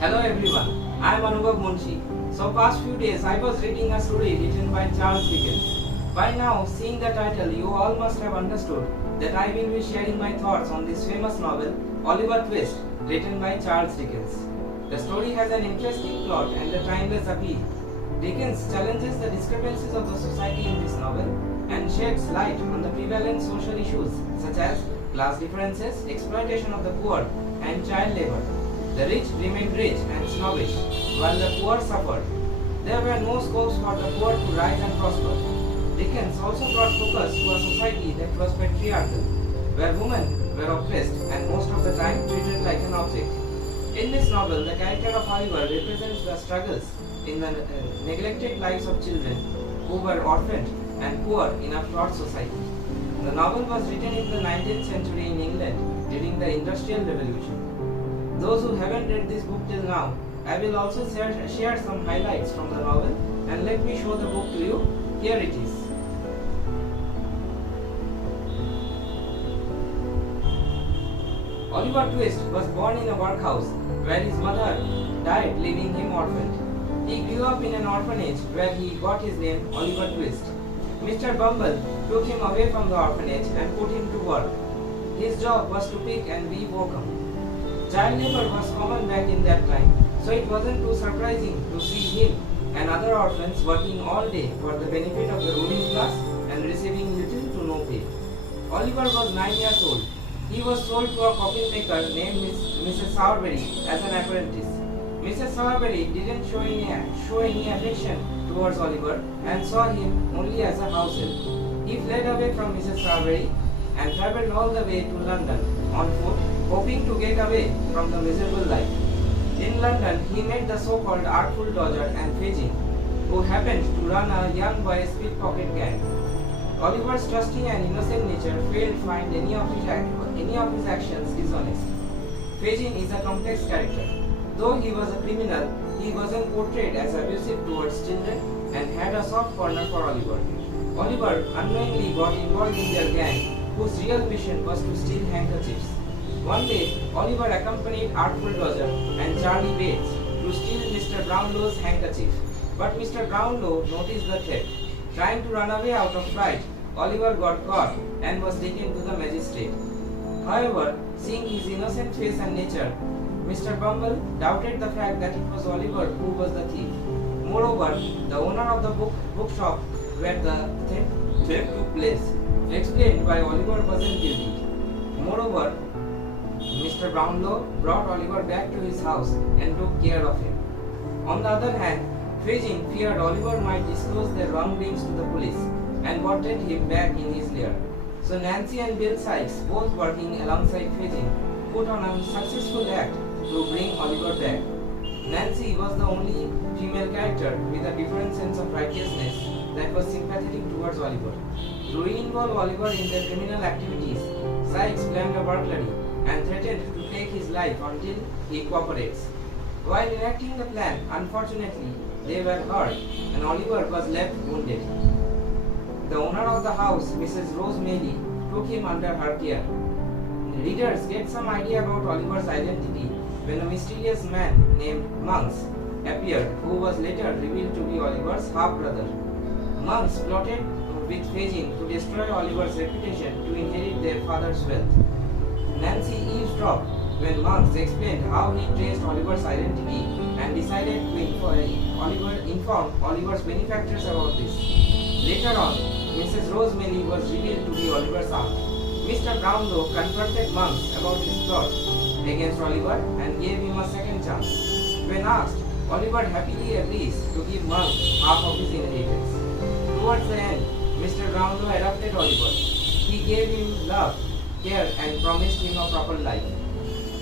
Hello everyone, I am Anubhav Munshi. So past few days I was reading a story written by Charles Dickens. By now, seeing the title, you all must have understood that I will be sharing my thoughts on this famous novel, Oliver Twist, written by Charles Dickens. The story has an interesting plot and a timeless appeal. Dickens challenges the discrepancies of the society in this novel and sheds light on the prevalent social issues such as class differences, exploitation of the poor, and child labor. The rich remained rich and snobbish, while the poor suffered. There were no scopes for the poor to rise and prosper. Dickens also brought focus to a society that was patriarchal, where women were oppressed and most of the time treated like an object. In this novel, the character of Oliver represents the struggles in the neglected lives of children who were orphaned and poor in a flawed society. The novel was written in the 19th century in England during the Industrial Revolution. Those who haven't read this book till now, I will also share some highlights from the novel, and let me show the book to you. Here it is. Oliver Twist was born in a workhouse where his mother died, leaving him orphaned. He grew up in an orphanage where he got his name Oliver Twist. Mr. Bumble took him away from the orphanage and put him to work. His job was to pick and weave oakum. Child labor was common back in that time, so it wasn't too surprising to see him and other orphans working all day for the benefit of the ruling class and receiving little to no pay. Oliver was 9 years old. He was sold to a coffin maker named Mrs. Sowerberry as an apprentice. Mrs. Sowerberry didn't show any affection towards Oliver and saw him only as a house help. He fled away from Mrs. Sowerberry and travelled all the way to London on foot, hoping to get away from the miserable life. In London, he met the so-called Artful Dodger and Fagin, who happened to run a young boy's pickpocket gang. Oliver's trusting and innocent nature failed to find any of his actions dishonest. Fagin is a complex character. Though he was a criminal, he wasn't portrayed as abusive towards children and had a soft corner for Oliver. Oliver unknowingly got involved in their gang, whose real mission was to steal handkerchiefs. One day, Oliver accompanied Artful Dodger and Charlie Bates to steal Mr. Brownlow's handkerchief. But Mr. Brownlow noticed the threat. Trying to run away out of fright, Oliver got caught and was taken to the magistrate. However, seeing his innocent face and nature, Mr. Bumble doubted the fact that it was Oliver who was the thief. Moreover, the owner of the bookshop where the theft took place explained why Oliver wasn't guilty. Moreover, Mr. Brownlow brought Oliver back to his house and took care of him. On the other hand, Fagin feared Oliver might disclose their wrongdoings to the police and wanted him back in his lair. So Nancy and Bill Sykes, both working alongside Fagin, put on a successful act to bring Oliver back. Nancy was the only female character with a different sense of righteousness that was sympathetic towards Oliver. To re-involve Oliver in their criminal activities, Sykes planned a burglary and threatened to take his life until he cooperates. While enacting the plan, unfortunately, they were hurt and Oliver was left wounded. The owner of the house, Mrs. Rose Maylie, took him under her care. Readers get some idea about Oliver's identity when a mysterious man named Monks appeared, who was later revealed to be Oliver's half-brother. Monks plotted with Fagin to destroy Oliver's reputation to inherit their father's wealth. Nancy eavesdropped when Monks explained how he traced Oliver's identity and decided to inform Oliver's benefactors about this. Later on, Mrs. Rose Maylie was revealed to be Oliver's aunt. Mr. Brownlow confronted Monks about his plot against Oliver and gave him a second chance. When asked, Oliver happily agrees to give Monks half of his inheritance. Towards the end, Mr. Brownlow adopted Oliver. He gave him love, care, and promised him a proper life.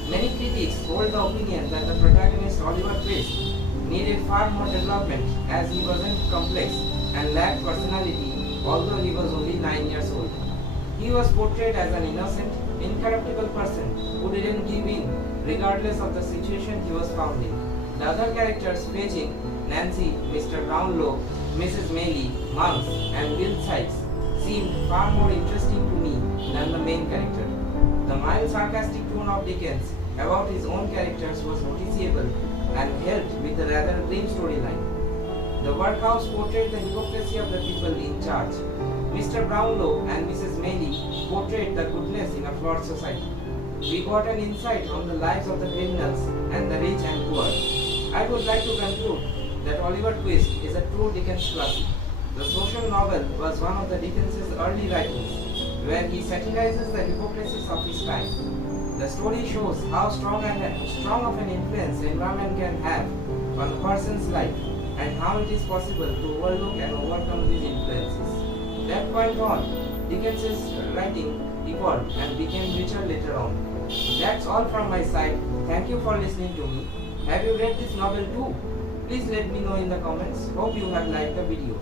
Many critics hold the opinion that the protagonist Oliver Twist needed far more development as he wasn't complex and lacked personality, although he was only 9 years old. He was portrayed as an innocent, incorruptible person who didn't give in regardless of the situation he was found in. The other characters, Fagin, Nancy, Mr. Brownlow, Mrs. Maylie, Monks, and Bill Sykes, seemed far more interesting to me than the main character. The mild sarcastic tone of Dickens about his own characters was noticeable and helped with a rather grim storyline. The workhouse portrayed the hypocrisy of the people in charge. Mr. Brownlow and Mrs. Maylie portrayed the goodness in a flawed society. We got an insight on the lives of the criminals and the rich and poor. I would like to conclude that Oliver Twist is a true Dickens classic. The social novel was one of the Dickens's early writings, where he satirizes the hypocrisies of his time. The story shows how strong of an influence the environment can have on a person's life, and how it is possible to overlook and overcome these influences. That point on, Dickens's writing evolved and became richer later on. That's all from my side. Thank you for listening to me. Have you read this novel too? Please let me know in the comments. Hope you have liked the video.